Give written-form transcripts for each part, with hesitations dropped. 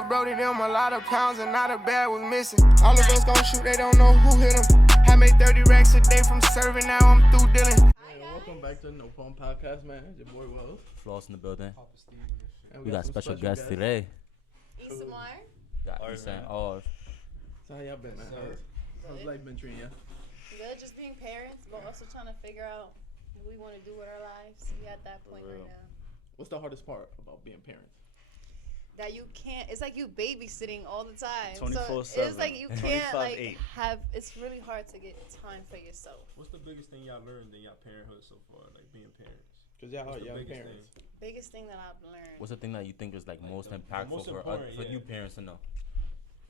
Brody them a lot of pounds and not a bag was missing. All of us gon' shoot, they don't know who hit them. I made 30 racks a day from serving, now I'm through dealing. Hey, welcome back to the No Phone Podcast, man. It's your boy Wellz. Floss in the building. And We got some special guests today. Isamar. Got Arvin Isamar. So how y'all been, man? How's life been treating you? Good, just being parents, but also trying to figure out what we want to do with our lives. We at that point right now. What's the hardest part about being parents? That you can't. It's like you babysitting all the time. 24/7. So it's like you can't like 25/8. have. It's really hard to get time for yourself. What's the biggest thing y'all learned in y'all parenthood so far, like being parents? Because y'all are What's the young biggest parents. thing? Biggest thing that I've learned What's the thing that you think is like most the impactful most for important, for yeah. you parents to know?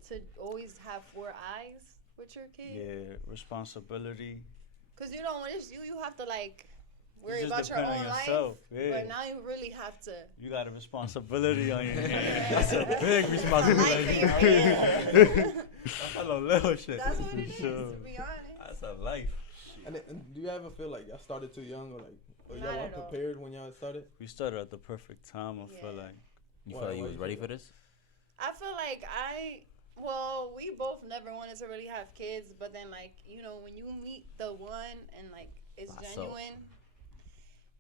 to always have 4 eyes with your kid. Yeah, responsibility. Cause you know when it's you have to like worry just about your depend on own life. yourself, yeah. But now you really have to. You got a responsibility on your hands. That's a big Life responsibility. in your hands. That's not no little shit. That's what it is. Sure. To be honest. That's a life. And do you ever feel like y'all started too young or Not y'all at all. unprepared when y'all started? We started at the perfect time, I feel Yeah. like. You Why- feel like you why was you ready feel for this? I feel like we both never wanted to really have kids, but then like, you know, when you meet the one and like it's That's genuine,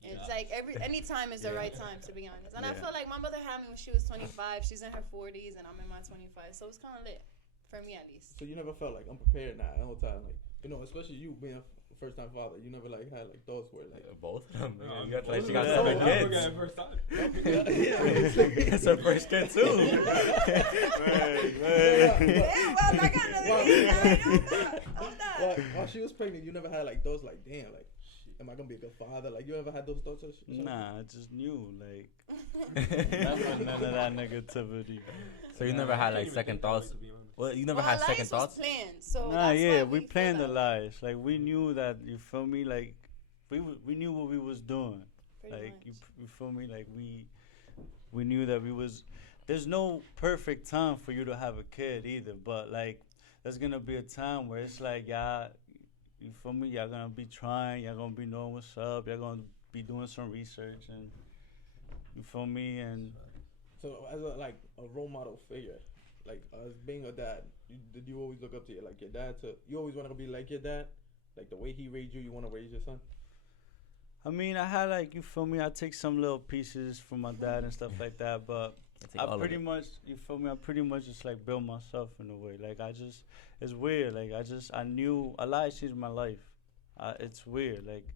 it's like any time is the right time, to be honest. And I Yeah. feel like my mother had me when she was 25, she's in her 40s and I'm in my 25, so it's kind of lit, for me at least. So you never felt like unprepared now the whole time, like, you know, especially you being a first time father, you never like had like thoughts where like Both of them. No, You got like both she of got them. 7 I'm kids. looking at first time. It's her first kid too. Damn, well, I got another kid. Hold on. while she was pregnant, you never had like those like, damn, like, am I gonna be a good father? Like, you ever had those thoughts? Or something? Nah, I just knew, like, none of that negativity. So you never had like second thoughts? Well, you never had Well, second life was thoughts? planned, so Nah, that's yeah, why we feel planned the that way. lives. Like, we knew that, you feel me? Like, we knew what we was doing. Pretty Like, much. you feel me? Like, we knew that we was. There's no perfect time for you to have a kid either, but like, there's gonna be a time where it's like y'all, you feel me? Y'all gonna be trying. Y'all gonna be knowing what's up. Y'all gonna be doing some research, and you feel me? And So as a role model figure, like as being a dad, did you always look up to your dad? You always want to be like your dad, like the way he raised you want to raise your son. I mean, I had like, you feel me? I take some little pieces from my dad and stuff like that, but I pretty much, you feel me? I pretty much just like built myself in a way. Like it's weird. Like I knew a lot changed my life. It's weird. Like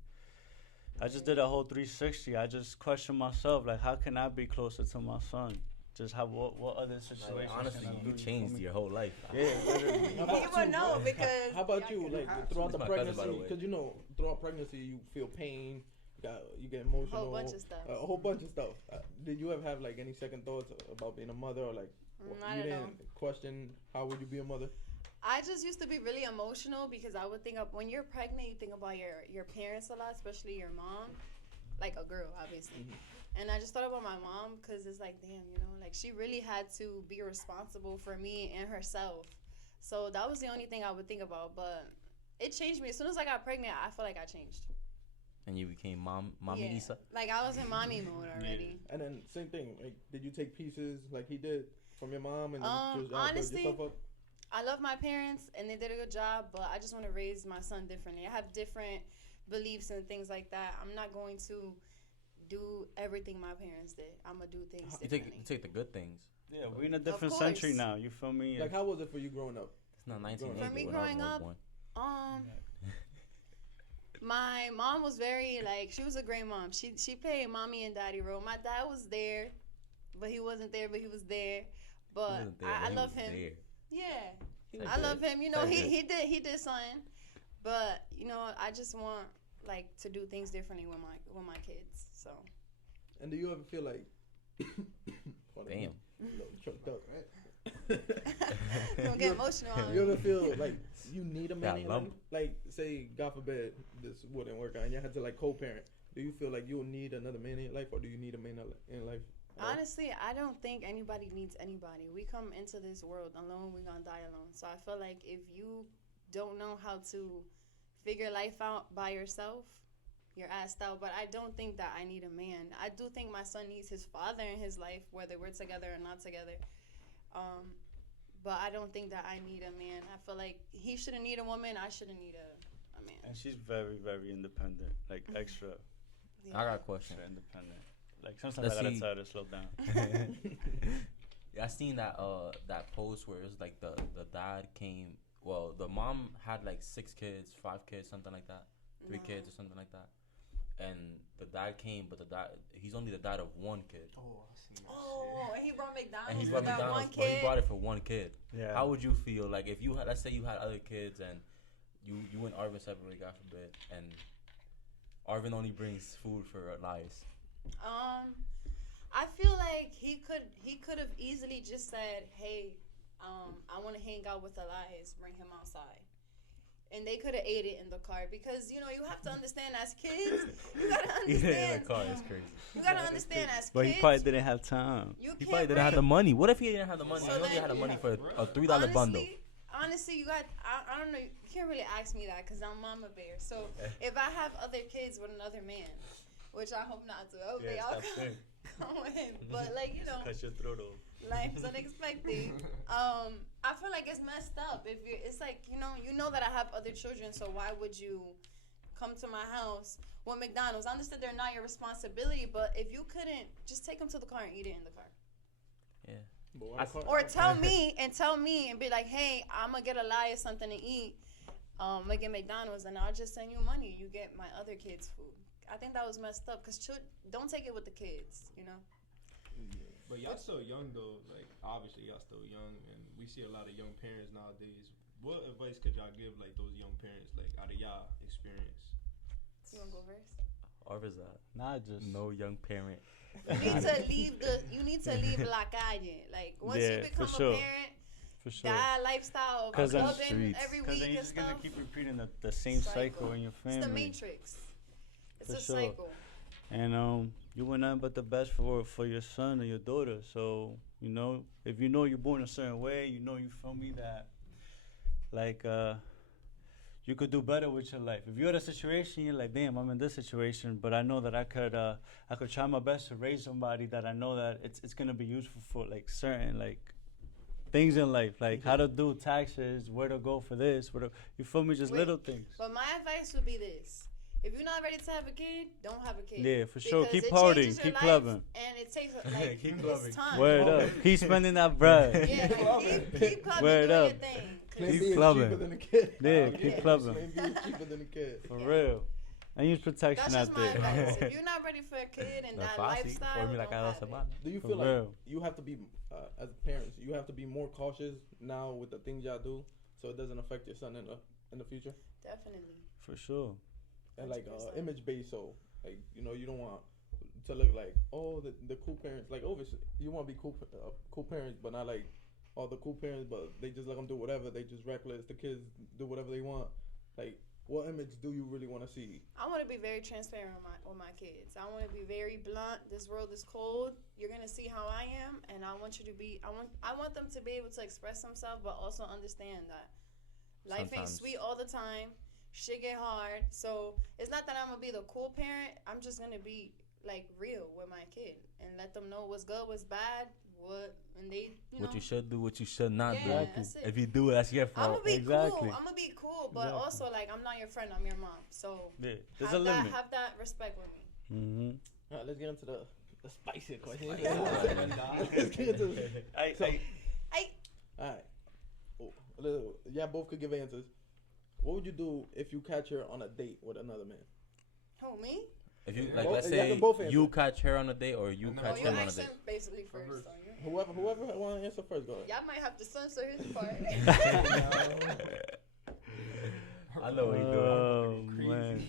I just did a whole 360. I just questioned myself. Like, how can I be closer to my son? Just what other situations? Like, honestly, can I you do, changed feel me? your whole life. Yeah, literally. You would know because. How about you? Like throughout the He's my cousin, by the pregnancy, way. because you know throughout pregnancy you feel pain, you get emotional, Whole bunch of stuff. a whole bunch of stuff. Did you ever have like any second thoughts about being a mother, or like Not you at didn't all. question how would you be a mother? I just used to be really emotional because I would think of when you're pregnant, you think about your parents a lot, especially your mom, like a girl, obviously. And I just thought about my mom because it's like, damn, you know, like she really had to be responsible for me and herself. So that was the only thing I would think about. But it changed me. As soon as I got pregnant, I feel like I changed. And you became mommy Yeah. Issa? Like I was in mommy mode already. And then same thing. Like, did you take pieces like he did from your mom and just honestly, build yourself up? I love my parents and they did a good job, but I just want to raise my son differently. I have different beliefs and things like that. I'm not going to do everything my parents did. I'm gonna do things You differently. take the good things. Yeah, we're in a different course. century now. You feel me? Like, how was it for you growing up? It's not 1980 For me when I was growing up, born. My mom was very like she was a great mom. She played mommy and daddy role. My dad was there, but he wasn't there. But he was there. But He wasn't there, I but he love was him. there. Yeah, I love him. You know, he did something. But you know, I just want like to do things differently with my kids. So. And do you ever feel like Damn. choked up? Don't get emotional on You me. ever feel like you need a man Got in your lump. life? Like, say, God forbid, this wouldn't work out and you had to, like, co-parent. Do you feel like you'll need another man in your life, or do you need a man in life? Honestly, I don't think anybody needs anybody. We come into this world alone, we're gonna die alone. So I feel like if you don't know how to figure life out by yourself, you're asked out. But I don't think that I need a man. I do think my son needs his father in his life, whether we're together or not together. But I don't think that I need a man. I feel like he shouldn't need a woman. I shouldn't need a man. And she's very, very independent. Like, extra. I got a question. Extra independent. Like, sometimes I gotta tell her to slow down. Yeah, I seen that that post where it was like the dad came. Well, the mom had like 6 kids, 5 kids, something like that, 3 kids or something like that. And the dad came, but he's only the dad of 1 kid. Oh, I seen that and he brought McDonald's. And he brought that McDonald's, one but he kid. brought it for 1 kid. Yeah. How would you feel like if you had, let's say you had other kids and you and Arvin separately, God forbid, and Arvin only brings food for Elias? I feel like he could have easily just said, "Hey, I want to hang out with Elias. Bring him outside." And they could have ate it in the car because, you have to understand as kids, you got to understand. In the car is crazy. You got to understand as kids. But he probably didn't have time. He probably didn't have the money. What if he didn't have the money? So He only then- had the money for a $3 bundle. Honestly, you got, I don't know, you can't really ask me that because I'm mama bear. So if I have other kids with another man, which I hope not to, okay, I'll come with him. But Cut your throat off. life's unexpected. I feel like it's messed up. It's like you know that I have other children, so why would you come to my house with McDonald's? I understand they're not your responsibility, but if you couldn't just take them to the car and eat it in the car, or tell me and be like, hey, I'm gonna get Elias something to eat. I'm gonna get McDonald's and I'll just send you money. You get my other kids' food. I think that was messed up because don't take it with the kids, But y'all still young though. Like obviously y'all still young, and we see a lot of young parents nowadays. What advice could y'all give like those young parents, like out of y'all experience? You wanna go first? Arvin's just no young parent. You need to leave la calle. Like once you become a parent, for sure. that lifestyle of clubbing every Because week then you're and just gonna stuff. keep repeating the same cycle in your family. It's the matrix. It's For a sure. cycle. And you want nothing but the best for your son or your daughter. So if you're born a certain way, you feel me, that like you could do better with your life. If you're in a situation, you're like, damn, I'm in this situation, but I know that I could try my best to raise somebody that I know that it's gonna be useful for like certain like things in life, like how to do taxes, where to go for this, you feel me, just little things. But my advice would be this. If you're not ready to have a kid, don't have a kid. Yeah, for sure. Because Keep it partying, changes your keep life, clubbing. And it takes like Keep it's clubbing. time. Word up. Keep spending that bread. Yeah, like, keep clubbing, Word doing up. your thing. 'Cause Plan Keep B is clubbing. cheaper than a kid. Yeah, keep clubbing. Plan B is cheaper than a kid. For real. And use protection That's out just my there. advice. If you're not ready for a kid and that lifestyle, don't have it. Do you For feel real. like you have to be, as parents, you have to be more cautious now with the things y'all do, so it doesn't affect your son in the future? Definitely. For sure. And like 100%. image based, so like you don't want to look like the cool parents. Like obviously you want to be cool parents, but not like all the cool parents, but they just let them do whatever. They just reckless. The kids do whatever they want. Like what image do you really want to see? I want to be very transparent with my kids. I want to be very blunt. This world is cold. You're gonna see how I am, and I want you to be. I want them to be able to express themselves, but also understand that life ain't sweet all the time. Shit get hard. So it's not that I'm gonna be the cool parent. I'm just gonna be like real with my kid and let them know what's good, what's bad, and they What you should do, what you should not do. That's it. If you do it, that's your I'm fault. gonna be Exactly. cool. I'm gonna be cool, but also like I'm not your friend. I'm your mom. So Yeah. There's a limit. have that respect with me. Mm-hmm. All right, let's get into the spicy question. Spicy. Let's get into it. I All right. Oh, yeah, both could give answers. What would you do if you catch her on a date with another man? who me? If you Both- let's you have say to both answer. you catch her on a date or you No, catch You him on a asked date. him basically first. So Whoever want to answer first, go ahead. y'all might have to censor his part. I know what you doing. Oh man.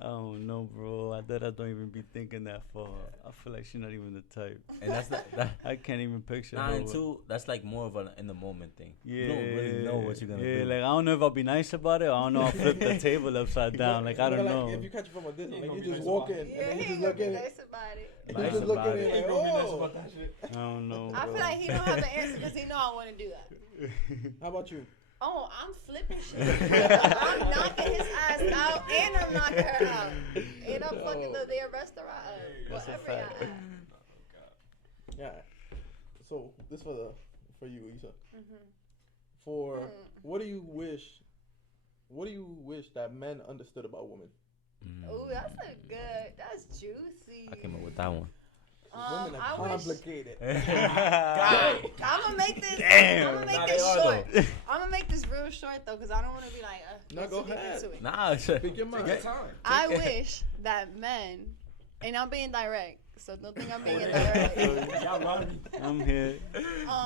I don't know, bro. I don't even be thinking that far. I feel like she's not even the type. And that's not that. I can't even picture Nah, her. and with- two, that's like more of an in the moment thing. Yeah, You don't really know what you're gonna yeah, do. like I don't know if I'll be nice about it. Or I don't know. I'll flip the table upside down. Like I don't Like, know. If you catch her from a distance, like you you just just walk walk in in Yeah, and then he you ain't just gonna look be in. nice about it. You Nice just look about in it. and Ain't like, gonna be nice oh. about that shit. I don't know. I bro. feel like he don't have an answer because he know I want to do that. How about you? Oh, I'm flipping shit. I'm knocking his ass out and I'm knocking her out. And I'm fucking their restaurant up. That's a Whatever fact. y'all have. Yeah. So this for for you, Issa. Mhm. For what do you wish that men understood about women? Oh, that's juicy. I came up with that one. Women are complicated. I'm gonna make this. I'm gonna make this short. I'm gonna make this real short though, because I don't want to be like. No, go ahead. Nah, Speak your mind. I wish that men, and I'm being direct, so don't think I'm being indirect. I'm here.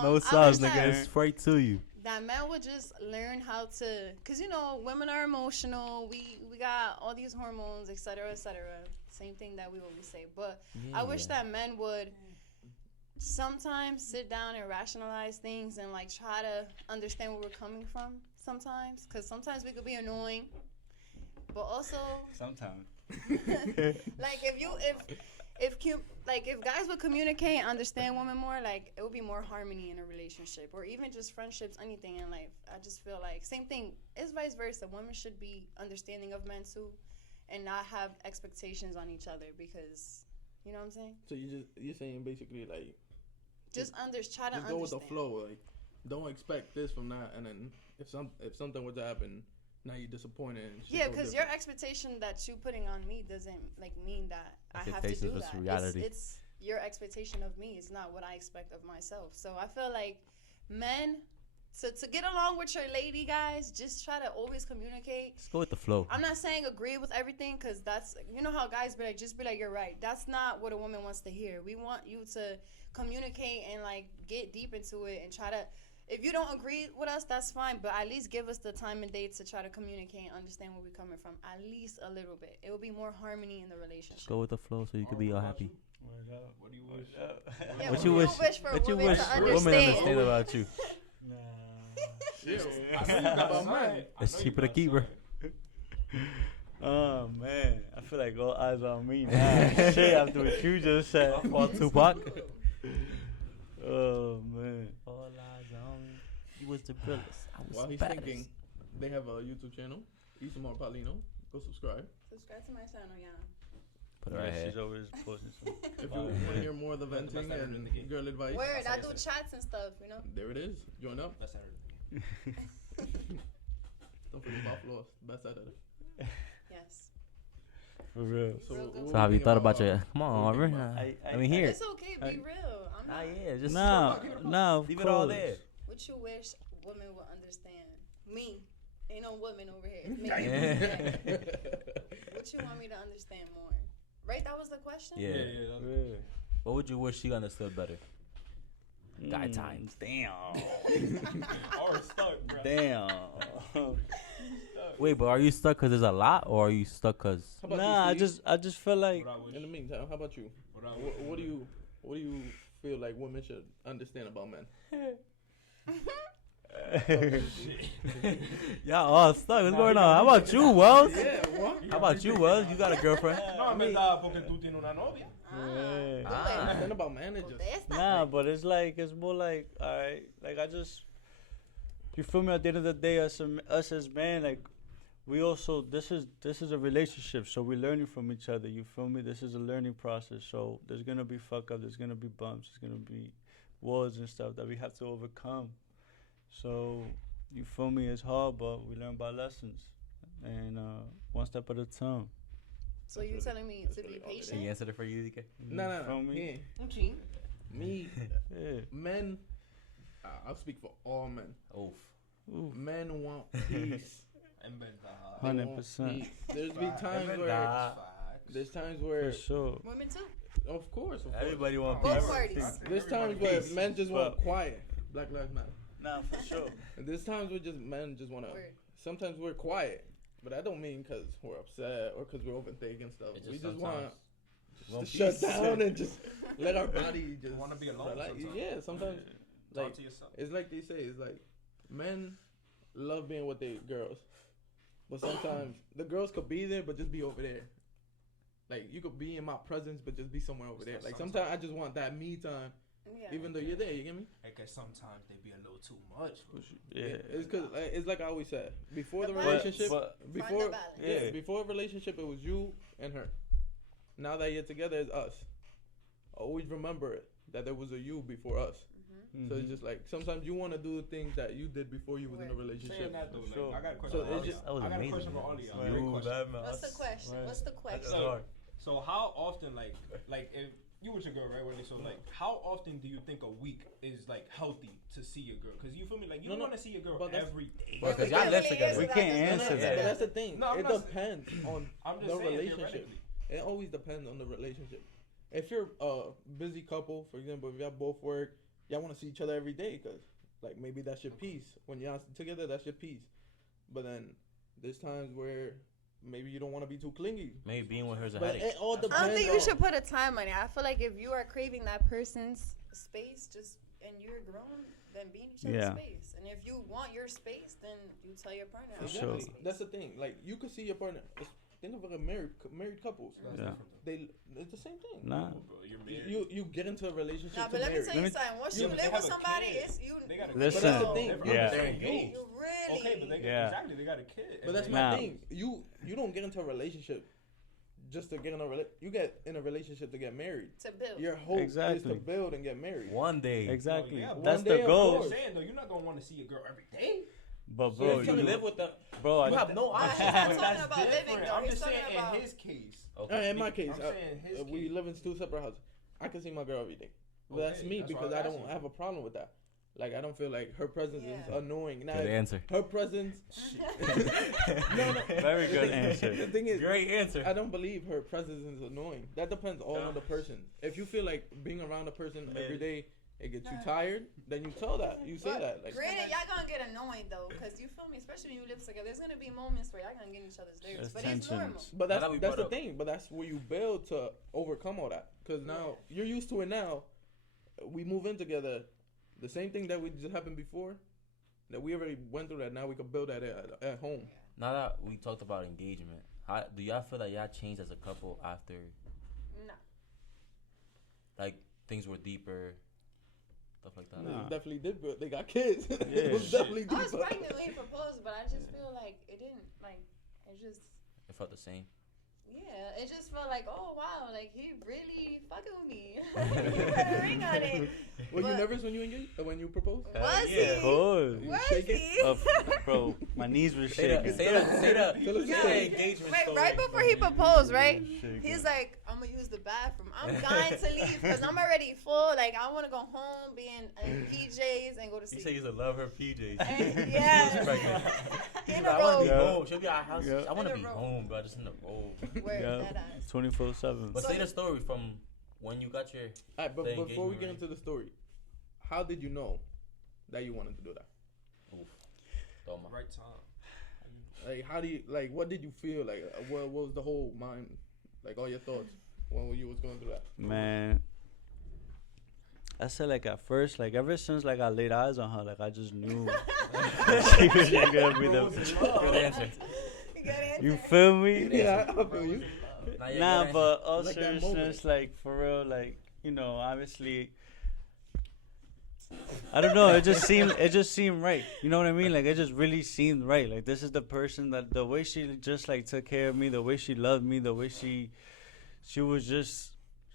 No sauce, nigga. It's straight to you. That men would just learn how to, because you know, women are emotional. We got all these hormones, et cetera, et cetera. Same thing that we always say. But I wish that men would sometimes sit down and rationalize things and like try to understand where we're coming from sometimes. Because sometimes we could be annoying. But also, Sometimes. like if guys would communicate and understand women more, like it would be more harmony in a relationship or even just friendships, anything in life. I just feel like same thing is vice versa. Women should be understanding of men too, and not have expectations on each other, because you know what I'm saying. So you're saying basically like Try to just understand. go with the flow. Like don't expect this from that, and then if something were to happen, now you're disappointed. And shit Yeah, goes because your different. expectation that you putting on me doesn't like mean that I have to Expectations do versus that. reality. It's your expectation of me. It's not what I expect of myself. So I feel like men, to get along with your lady, guys, just try to always communicate. Just go with the flow. I'm not saying agree with everything, because that's, you know how guys be like, just be like, you're right. That's not what a woman wants to hear. We want you to communicate and like get deep into it and try to. If you don't agree with us, that's fine, but at least give us the time and date to try to communicate and understand where we're coming from, at least a little bit. It will be more harmony in the relationship. Just go with the flow so you can be all happy. What do you wish? Yeah, What you wish? for What you women wish to women understand about you? About mine. It's cheaper to keep her. Oh man, I feel like all eyes on me now. Shit, after what you just said. All Tupac. Oh man. All eyes on me. He was the realest. I was While he's baddest. thinking, they have a YouTube channel, Isamar Paulino. Go subscribe. Subscribe to my channel, yeah. Put it right here. She's always posting some. If you want to hear more of the venting and girl advice, Word, I do chats and stuff, you know? there it is. Join up. Don't forget about Floss. Best out of it. Yes. For real. So, Real what good. we So have you think thought about, about your? Come on, Arvin. I mean, here. It's okay, be real. I'm not. Yeah, just Nah, of leave it all course. there. What you wish women would understand? Me. Ain't no women over here. It's me. Yeah. What you want me to understand more? Right? That was the question? Yeah. Yeah. What would you wish she understood better? Guy times. Damn. Or stuck, bro. Damn. Wait, but are you stuck because there's a lot, or are you stuck because? How about Nah, you, Steve? I just feel like What I wish. In the meantime, how about you? What I wish. What do you feel like women should understand about men? Y'all all stuck. What's going on? How about you, Wellz? Yeah, what? How about you, Wellz? You got a girlfriend? No, en verdad, porque tú tienes una novia. Yeah. Ah. Understand about managers. Nah, but it's more like, alright, like you feel me? At the end of the day, us as men, like, we also, this is a relationship, so we're learning from each other. You feel me? This is a learning process, so there's gonna be fuck up, there's gonna be bumps, there's gonna be walls and stuff that we have to overcome. So you feel me? It's hard, but we learn by lessons, and one step at a time. So you telling me to be really all it is. Can you patient? answer it for you, DK? No. Feel me? Yeah. Me, Yeah. men. I'll speak for all men. Oof. Ooh. Men want peace. En verdad. They want 100%. peace. There's be times where Nah. there's times For where, sure. Women too. of course. Everybody want Both peace. parties. There's times where men just want quiet. Black Lives Matter. Nah, for sure. And there's times where just men just want to. Word. Sometimes we're quiet, but I don't mean because we're upset or because we're overthinking stuff. It's We just just want want to shut peace. down and just let our body just wanna be alone relax. sometimes. Yeah, sometimes Talk like to yourself. it's like they say. It's like men love being with their girls, but sometimes the girls could be there, but just be over there. Like you could be in my presence, but just be somewhere over there. Like sometimes I just want that me time, Yeah. even though you're there. You get me? Because sometimes they be a little too much. Yeah. It's because it's like I always said before the The balance. relationship. But Before, balance. yeah, Yeah. before a relationship, it was you and her. Now that you're together, it's us. Always remember it, that there was a you before us. So it's just like sometimes you want to do the things that you did before you was in a relationship. Saying that though, like, Sure. I got a question. So for all it's just- y'all. that was I got a amazing, question for man. all of y'all. You, Great question. bad man. What's the question? What's the question? So how often, like if you with your girl, right? So like, how often do you think a week is like healthy to see your girl? Because you feel me, like you don't want to see your girl but that's- every day. Bro, because y'all live together. We can't No, answer but that. that's the thing. No, I'm it not depends on I'm just the saying, relationship. theoretically. It always depends on the relationship. If you're a busy couple, for example, if y'all both work, y'all want to see each other every day because, like, maybe that's your peace. When y'all together, that's your peace. But then there's times where maybe you don't want to be too clingy. Maybe being with her is a But headache. it all depends. I don't think on, you should put a time on it. I feel like if you are craving that person's space, just and you're grown, then be in each other's Yeah. space. And if you want your space, then you tell your partner. I For want sure. my space. That's the thing. Like, you could see your partner. Think of like a married couples. Yeah. It's the same thing. Nah. Bro, you're married. You get into a relationship Nah, to but let me marry. tell you Let me- something. Once Yeah, you but they live have with a somebody, kid. it's you. They got a Listen. But that's the thing. Yeah. They're You- engaged. You really. Okay, but they got, Yeah. exactly, they got a kid. But that's And my Nah. thing. You don't get into a relationship just to get in a you get in a relationship to get married. to build. Your hope is Exactly. to build and get married. One day. Exactly. Yeah, but That's one the day, of goal. I'm course. saying though, you're not gonna want to see your girl every day. But So bro, if You you live with them. bro, You I, have no He's options. not talking That's about living, different. though. I'm He's just saying talking about. in his case. Okay. In my case, I'm saying his we case. live in two separate houses. I can see my girl every day. But that's Okay, me that's why because I I asked don't you. have a problem with that. Like, I don't feel like her presence is Yeah. annoying. Now, Good answer. her presence. No. very good answer. The thing is, Great answer. I don't believe her presence is annoying. That depends all on the person. If you feel like being around a person every day, it gets you tired, then you tell that. You say But that. Like, granted, y'all gonna get annoyed though, cause you feel me. Especially when you live together, there's gonna be moments where y'all gonna get in each other's nerves, There's but it's normal. tensions. but Now that we that's brought the up- thing. But that's where you build to overcome all that. Because now you're used to it now. We move in together. The same thing that we just happened before, that we already went through that. Now we can build that at home. Now that we talked about engagement, how do y'all feel that y'all changed as a couple after, No. like, things were deeper, stuff like that? Nah. They definitely did, but they got kids. Yeah. It was definitely I was deeper. pregnant when he proposed, but I just feel like it didn't it just. It felt the same. Yeah, it just felt like, oh wow, like he really fucking with me. He put a ring on it. Were you But- nervous when you engaged? When you proposed? Was yeah. he? Of course. You Was shake it? he? Bro, my knees were Say that. shaking. Say that. Say that. Tell us the Say story. that engagement Wait, story. right before he proposed, right? Shaking. He's like, I'm gonna use the bathroom. I'm dying to leave because I'm already full. Like I want to go home, be in PJs, and go to You sleep. say you used to love her PJs. And- She yeah. was pregnant. She In was a like, I want to be row. home. She'll be at our house. Yeah. I want to In a be row. home, but I just in the row. Where Yeah. that ass. 24/7. But So say you- the story from when you got your. All right, but The before we engagement get ring. into the story, how did you know that you wanted to do that? Oof. Toma. Right time. Like, how do you like? What did you feel like? What was the whole mind? Like all your thoughts when you was going through that? Man, I said like at first, like ever since like I laid eyes on her, like I just knew she was gonna be the. Good answer. You got it? You feel me? Yeah, I feel you. Nah, but all Like that seriousness, like for real, like obviously, I don't know. It just seemed right. You know what I mean? Like it just really seemed right. Like this is the person that the way she just like took care of me, the way she loved me, the way she was just.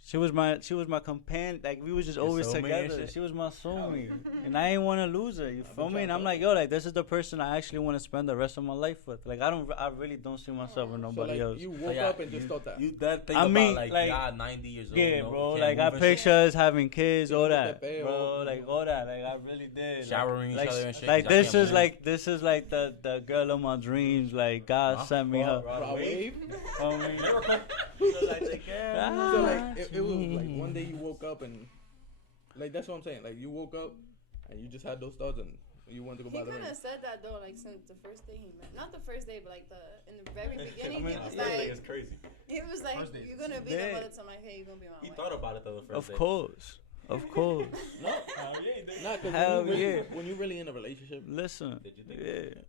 She was my companion. Like we was just Your always soulmate and together. shit? She was my soulmate, and I ain't want to lose her. You feel me? And I'm like, yo, like this is the person I actually want to spend the rest of my life with. Like I really don't see myself with So nobody like else. you woke up and just thought that. You that think I mean, about like, y'all 90 years old. Yeah, you know, bro. can't Like I move and picture us having kids, all Taking that, the bail. bro. Like all that. Like I really did. shit. Showering like, each other and shit. Like y'all can't this is like the girl of my dreams. Like God sent me her. Raw wave. Homie. So like it was like one day you woke up and like that's what I'm saying. Like you woke up and you just had those thoughts and you wanted to go He buy the kind ring. of said that though, like since the first day he met. Not the first day, but like in the very beginning, mean, he was Yeah, like, it's crazy. First day. you're gonna be Yeah. the mother to my kid. You're gonna be my He wife. thought about it though the first Of day. course. Of course. No, not because Hell when, yeah. when you really in a relationship. Listen. Did you think Yeah.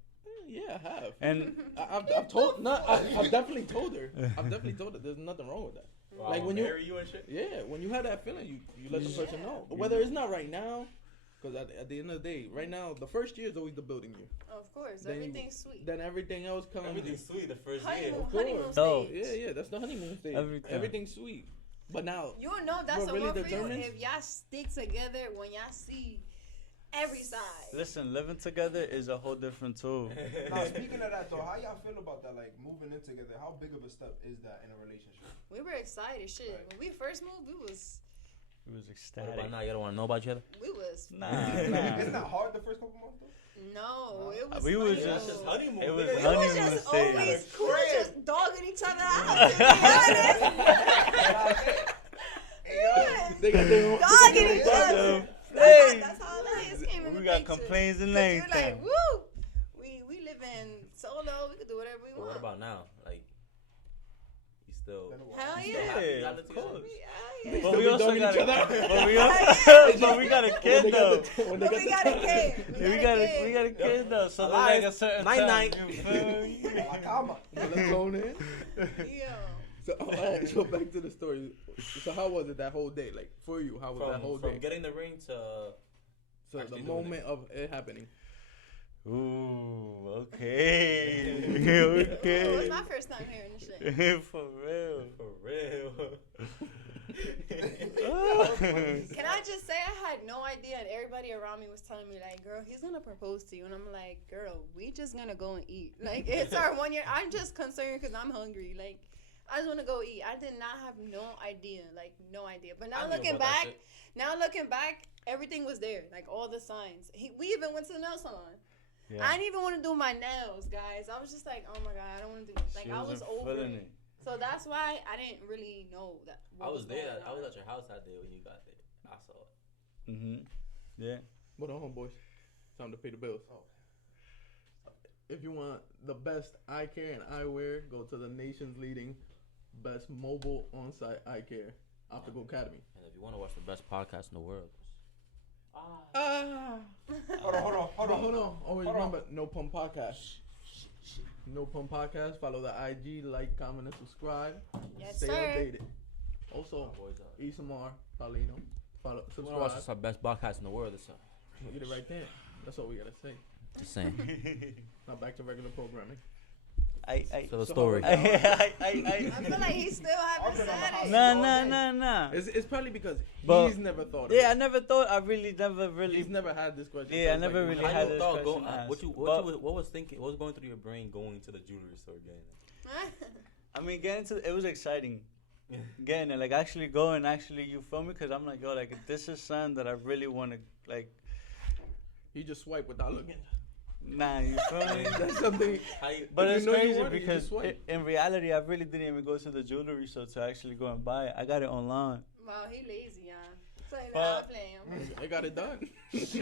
Yeah, I have. And I've told. No, I've definitely told her. I've definitely told her. There's nothing wrong with that. Wow, Like when you, marry you and shit. yeah, when you have that feeling, you let the person know. Whether it's not right now, because at the end of the day, right now, the first year is always the building year. Of course, Then you- everything's sweet. Then everything else comes. Everything's sweet the first year. Honeymoon, Of course. honeymoon No. stage. Yeah, that's the honeymoon stage. Everything. Everything's sweet. But now, You know that's What the really one for you determines- if y'all stick together when y'all see every side. Listen, living together is a whole different tool. Now, speaking of that, though, how y'all feel about that? Like, moving in together, how big of a step is that in a relationship? We were excited. Shit. Right. When we first moved, we was What ecstatic. about now? You don't want to know about each other? we was Nah. It's not hard the first couple months, though? no, it was We was funny, just- though. honeymoon. It was We was honeymoon just stage. always we was just dogging each other out, to be honest. Yeah. They got their own. Dogging each other. Hey. That's how it came in the We got picture. complaints and 'Cause you're everything. like, woo, we live in solo. We could do whatever we But want. what about now? Like, you still. Hell you yeah. still happy? Yeah, Y'all of live together? course. Yeah. But we also dogging got each other. but we got a kid When though. they But we got a kid. We got a kid though. So there's like a certain Night, time. night. You feel me? La cama. Alone in. Yeah. So, alright, so back to the story. So how was it that whole day? Like for you, how was that whole From day? getting the ring to. So the actually doing moment of it happening. Ooh, okay. It okay. was my first time hearing this shit. For real. For real. Can I just say I had no idea, and everybody around me was telling me like, "Girl, he's gonna propose to you," and I'm like, "Girl, we just gonna go and eat. Like it's our 1 year. I'm just concerned because I'm hungry. Like I just want to go eat. I did not have no idea, like no idea. But now I knew looking about that back, everything was there, like all the signs. We even went to the nail salon. Yeah. I didn't even want to do my nails, guys. I was just like, oh my god, I don't want to do. Like She I was wasn't over feeling it. So that's why I didn't really know that. I what was there. going I was on. at your house that day when you got there. I saw it. Mhm. Yeah. But on, boys, time to pay the bills. If you want the best eye care and eyewear, go to the nation's leading best mobile on-site eye care, Optical Academy. And if you want to watch the best podcast in the world, Hold on. Always Hold on. remember, No Pump Podcast. No Pump Podcast. Follow the IG, like, comment, and subscribe. Yes, Stay sir. updated. Also, boys are. Isamar, Paulino. Follow, If you want to watch subscribe. the best podcast in the world, it's Get it right there. That's all we gotta say. just saying. Now back to regular programming. So the So story. how was I feel like he still haven't said it. Nah. It's probably because But- he's never thought of Yeah, I it. never thought. I really never really. He's never had this question. Yeah, I so it's never like, really you had know, this thought question asked. what was thinking? What was going through your brain going to the jewelry store again? I mean, getting to it was exciting. Getting it, like actually going, you feel me? Because I'm like, yo, like this is something that I really want to like. He just swipe without looking. Nah, you feel me? That's something. How you, But If it's you know you crazy want it, you because just swipe. in reality, I really didn't even go to the jewelry store to actually go and buy it. I got it online. Wow, he lazy, yeah. So he's But- not playing. I got it done.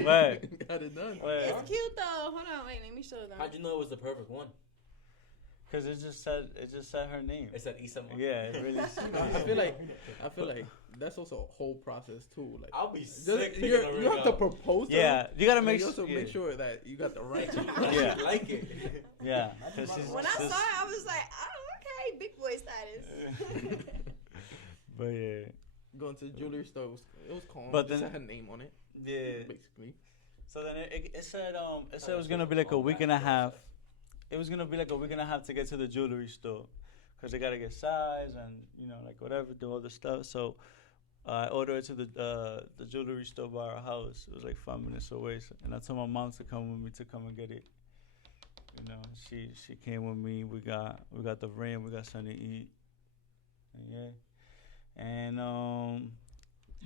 Right. Got it done. It's cute though. Hold on, wait, let me show them. how'd you know it was the perfect one? Because it just said her name. It said Isamar. Yeah, it really. I feel like that's also a whole process too. Like I'll be just- sick. you have to propose. To Yeah, them, you gotta and make you also yeah. make sure that you got the right. Yeah. like it. Yeah, 'cause she's When I saw it, just- I was like, oh, okay, big boy status. But yeah, Going to the jewelry store, it was calm. But Just then- had her name on it, yeah. basically. So then it said it was gonna be like a week and a half. It was gonna be like a week and a half to get to the jewelry store, cause they gotta get size and like whatever, do all the stuff. So I ordered it to the jewelry store by our house. It was like 5 minutes away, and I told my mom to come with me to come and get it. She came with me. We got the ring. We got something to eat. And yeah, and How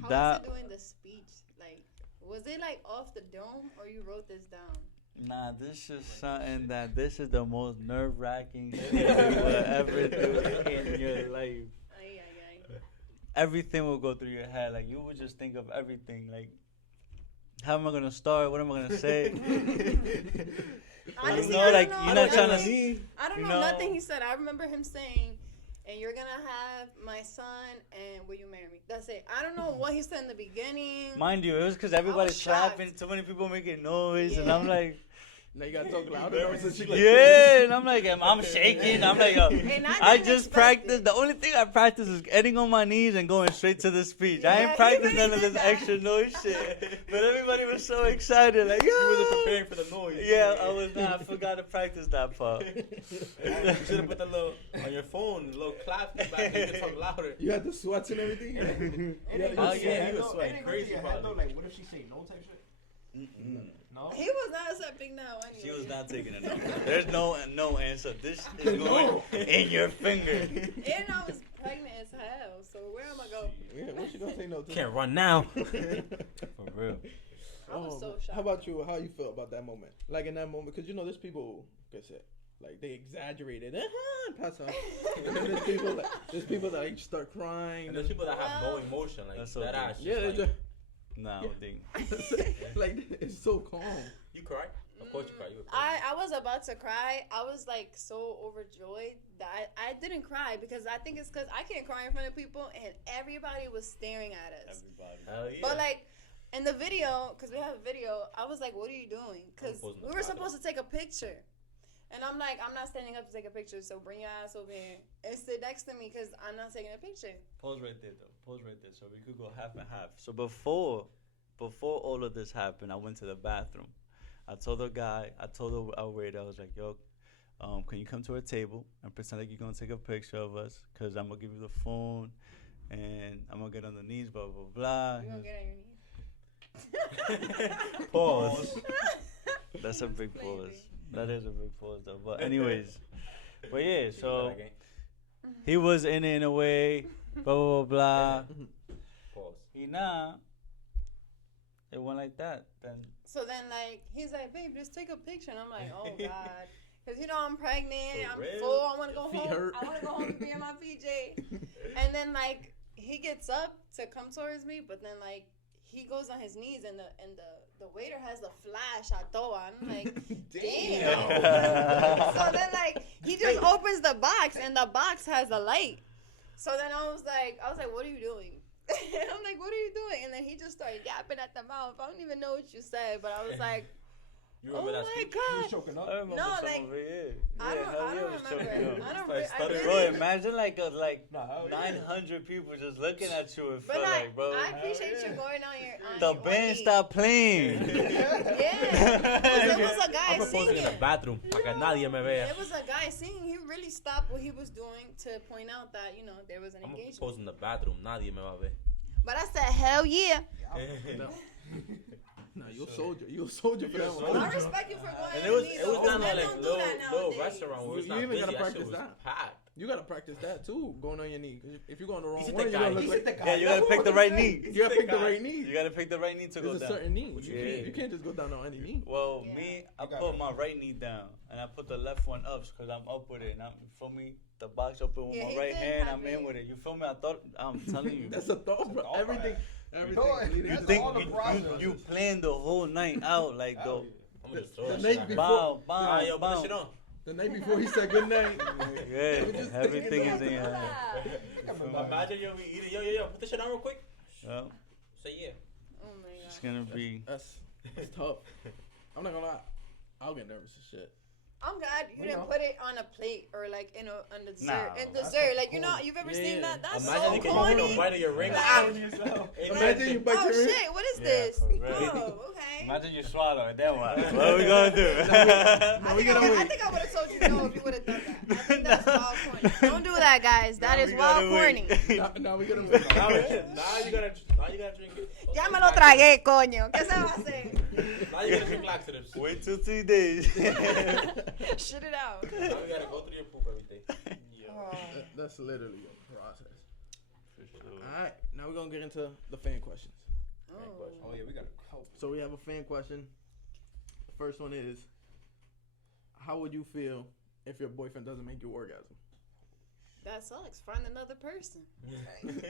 that. was it doing the speech? Like, was it like off the dome or you wrote this down? Nah, this is something that this is the most nerve-wracking shit you will ever do in your life. Ay. Everything will go through your head. Like, you would just think of everything. Like, how am I going to start? What am I going to say? Honestly, know, I don't like, know you're not trying to nothing. see. I don't you know know. nothing he said. I remember him saying, and you're gonna have my son, and will you marry me? That's it. I don't know what he said in the beginning. Mind you, it was because everybody's shocked. clapping. Too many people making noise. And Yeah. I'm like, Now you gotta talk louder. yeah. And I'm like, I'm shaking. I'm like, And I didn't just expect practiced. it. The only thing I practiced is getting on my knees and going straight to the speech. I Yeah, ain't he practiced really none of did this that. extra noise shit. But everybody was so excited. Like, You wasn't yo. preparing for the noise. Yeah, I was not. I forgot to practice that part. You should have put the little on your phone, the little clap back and you can talk louder. You had the sweats and everything. Oh, yeah, he was sweating crazy Head, about though, it. like, what if she say no type shit? No. He was not accepting no anyway. She was not taking it. No. There's no answer. This is going in your finger. And I was pregnant as hell. So where am I going? Yeah, what you gonna say no to? Can't run now. For real. I was so shocked. How about you? How you feel about that moment? Like in that moment, because there's people, like I said, like they exaggerated. Pass on. And then there's people that like start crying. And there's people that have no emotion, like That's so that good. ass. Yeah, Like, just, Nah, I think. like it's so calm. you cry? Of course you cry. You cry. I was about to cry. I was like so overjoyed that I didn't cry because I think it's because I can't cry in front of people and everybody was staring at us. Everybody. Hell yeah. But like in the video, because we have a video, I was like, what are you doing? Because I'm posting we the were photo. supposed to take a picture. And I'm like, I'm not standing up to take a picture, so bring your ass over here and sit next to me because I'm not taking a picture. Pause right there, though. Pause right there, so we could go half and half. So before all of this happened, I went to the bathroom. I told our waiter, I was like, yo, can you come to our table and pretend like you're gonna take a picture of us? Cause I'm gonna give you the phone, and I'm gonna get on the knees, blah blah blah. You gonna get on your knees? Pause. That's a big pause. That is a big pause, though. But anyways, but yeah, so he was in it in a way, blah blah blah. Pause. He nah. It went like that. Then So then, like, he's like, babe, just take a picture. And I'm like, oh, God. Because, I'm pregnant. For I'm real? full. I want to go Feet home. hurt. I want to go home and be in my PJ. And then, like, he gets up to come towards me. But then, like, he goes on his knees. And the waiter has the flash at Doa. I'm like, damn. So then, like, he just opens the box. And the box has the light. So then I was like, what are you doing? And I'm like, what are you doing? And then he just started yapping at the mouth. I don't even know what you said, but I was like, You oh remember that my speech? You was God. choking up. I remember No, some like, of it, yeah. I don't hell yeah, it was remember. choking up. I don't Like, re- I stuttering. Bro, really, imagine like Nah, hell yeah. 900 people just looking at you and but feel like, like, bro. I appreciate you going on your on The your band one knee. stopped playing. Yeah. 'Cause there was a guy I'm proposing in the singing. bathroom. Para que nadie me vea. There was a guy singing. He really stopped what he was doing to point out that, there was an I'm engagement. proposing in the bathroom. Nadie me va a ver. But I said, hell yeah. Nah, you a soldier. You a soldier for that a one. I respect you for going And on your knees. it was though, 'cause down men like don't do that little nowadays. restaurant where it's You not even busy. gotta That shit practice was that. packed. You gotta practice that too, going on your knee. 'Cause if you go on the wrong Hiciste one, you're gonna cae. look like Yeah, you gotta pick the right knee. you gotta pick the right knee. You gotta pick the right knee to go There's a down. certain knee. Yeah. You can't just go down on any knee. Well, Yeah. me, I You got put it. my right knee down and I put the left one up because I'm up with it. And you feel me? The box open with Yeah, my he right did hand. have I'm in it. with it. You feel me? I'm telling you. That's a thought, bro. thought, Everything. No, leading that's to think all the you process. planned the whole night out like Hell the I'm gonna just The throw that night shit. before- bow, Ah, yo, bow, put the shit bow. on. the night before he said good night. Yeah, We just- everything is in your hand. Imagine yo be eating. Yo, put the shit on real quick. Yeah, Say yeah. Oh my it's God. gonna be. That's tough. I'm not gonna lie. I'll get nervous as shit. I'm glad you You didn't know. put it on a plate or like on the dessert. Nah, and that's dessert, so like corny. you've ever Yeah. seen that? That's Imagine so you can corny. bite of your ring. Like, Ah. Imagine you bite Oh your ring. shit! What is Yeah, this? for real. Oh, okay. Imagine you swallow it. Then what? What are we gonna do? No, we gotta I wait. think I would have told you no if you would have done that. I think that's wild corny. Don't do that, guys. That Now is we wild gotta corny. wait. Now we gotta Now wait. you gotta drink it. Ya me lo tragué, coño. ¿Qué se va a hacer? Now you gotta drink laxatives. Wait till 3 days. Shit it out. Now you gotta go through your poop every day. That's literally a process. For sure. All right, now we're gonna get into the fan questions. Oh. Oh yeah, we gotta help. So we have a fan question. The first one is, how would you feel if your boyfriend doesn't make you orgasm? That sucks. Find another person.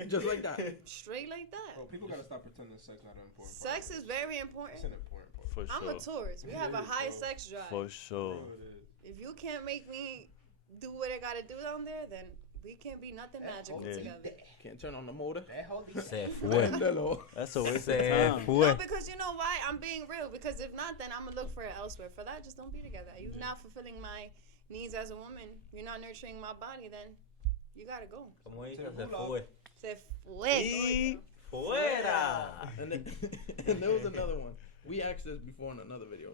Just like that. Straight like that. Bro, people gotta stop pretending sex not an important part. Sex is very It's important. an important part. For I'm sure. a Taurus. We have a It is, high bro. sex drive. For sure. Bro, it is. If you can't make me do what I gotta do down there, then we can't be nothing magical Yeah. together. Can't turn on the motor. That holy Se fue. Hello. That's a waste of Se time. No, fue. because you know why? I'm being real. Because if not, then I'm gonna look for it elsewhere. For that, just don't be together. You're not fulfilling my needs as a woman. You're not nurturing my body. Then you gotta go. Como dice, se fue. Se fue. coño. Fuera. And, then, and there was another one. We asked this before in another video,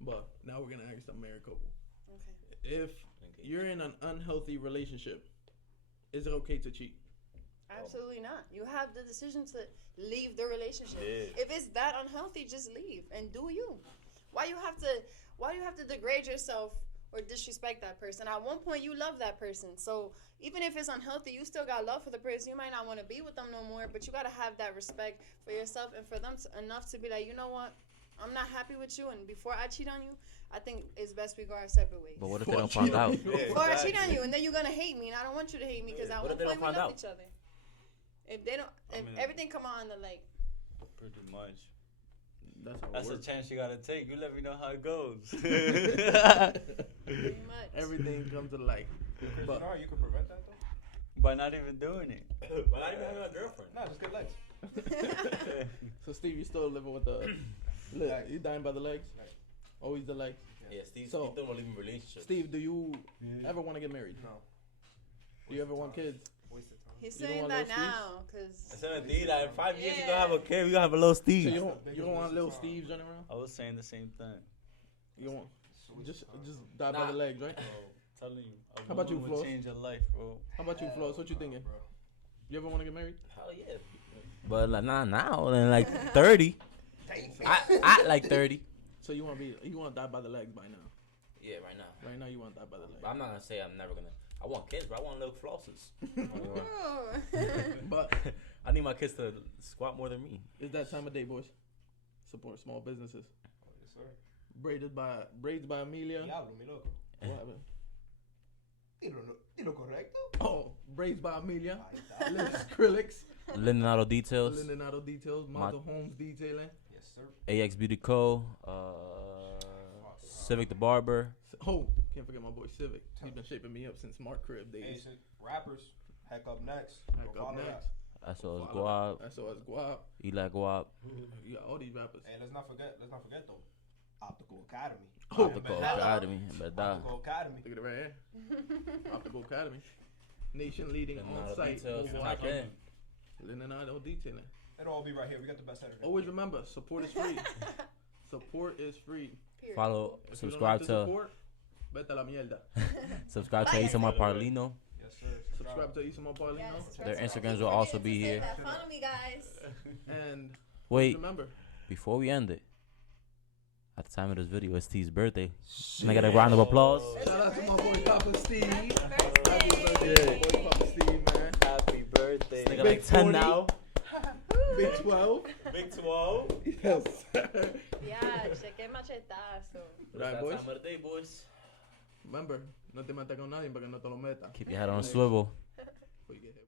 but now we're gonna ask a married couple. Okay. If you're in an unhealthy relationship, is it okay to cheat? Absolutely not. You have the decision to leave the relationship. Yeah. If it's that unhealthy, just leave and do you. Why you have to degrade yourself or disrespect that person? At one point, you love that person. So even if it's unhealthy, you still got love for the person. You might not want to be with them no more, but you got to have that respect for yourself and for them enough to be like, you know what? I'm not happy with you, and before I cheat on you, I think it's best we go our separate ways. But what if they don't find out? Before I cheat on you, and then you're gonna hate me, and I don't want you to hate me because at one point we love each other. If they don't, if everything come on the like. Pretty much. That's a chance you gotta take. You let me know how it goes. Pretty much. Everything comes to the light. Chris, But you know how you can prevent that though? By not even doing it. But not even having a girlfriend. No, just get legs. so Steve, you still living with the? You dying by the legs? Right. Always the legs. Yeah, Steve So- still don't live in relationships. Steve, do you ever want to get married? No. Do you ever want kids? Waste of time. He's You don't saying want that little now, cause I said indeed, like in 5 years Yeah. you gonna have a kid. We gonna have a little So Steve. you don't want little Steves running around? I was saying the same thing. You don't want Waste just of time. just die by the legs, right? Telling you. How about you, would Floss? change your life, bro. How about you, Floss? What you thinking? Bro. You ever want to get married? Hell yeah. But like not now, then like 30. I like 30. So you want to die by the legs by now? Yeah, right now. Right now you want to die by the legs. But I'm not gonna say I'm never gonna. I want kids, but I want little flosses. oh. But I need my kids to squat more than me. it's that time of day, boys. Support small businesses. Yes, sir. Braids by Amelia. Diablo, mi loco. What happened? Dilo correcto. Oh, braids by Amelia. Ahí está. Little Skrillex. Leonardo Details, Leonardo Details. Model Homes Detailing. Yes, sir. AX Beauty Co, Civic the Barber. Oh, can't forget my boy Civic. He's been shaping me up since Mark Crib Hey, days. shit. Rappers. Heck up next. Heck Go up follow next. SOS Follow Guap, that. SOS Guap. Eli Guap, You got all these rappers. Hey, let's not forget though. Optical Academy. Oh, Optical Academy, verdad. Optical Academy. Look at it right here. Optical Academy. Nation leading Leonardo on-site Details, mobile tap in. Leonardo Detailing. It'll all be right here. We got the best editor. Always remember, support is free. Support is free. Period. Follow, If subscribe you don't like to, the support, vete a la mierda. subscribe to Isamar Parlino. Yes, sir. Subscribe to Isamar Paulino. Yes, Their that's right. Instagrams Keep will also forgetting be to say here. that. Follow me, guys. And Wait, remember, before we end it, at the time of this video, it's Steve's birthday. Can I get a round of applause? shout out to my boy Papa Steve. Happy Happy birthday. birthday, boy Papa Steve, man. Happy birthday. Nigga Big like 10 40. now. Big 12. Big 12. Yes. Yeah, cheque machetazo. Right, boys. Time of the day, boys. Remember, no te metas con nadie para que no te lo metas. Keep your head on a swivel. Before you get hit.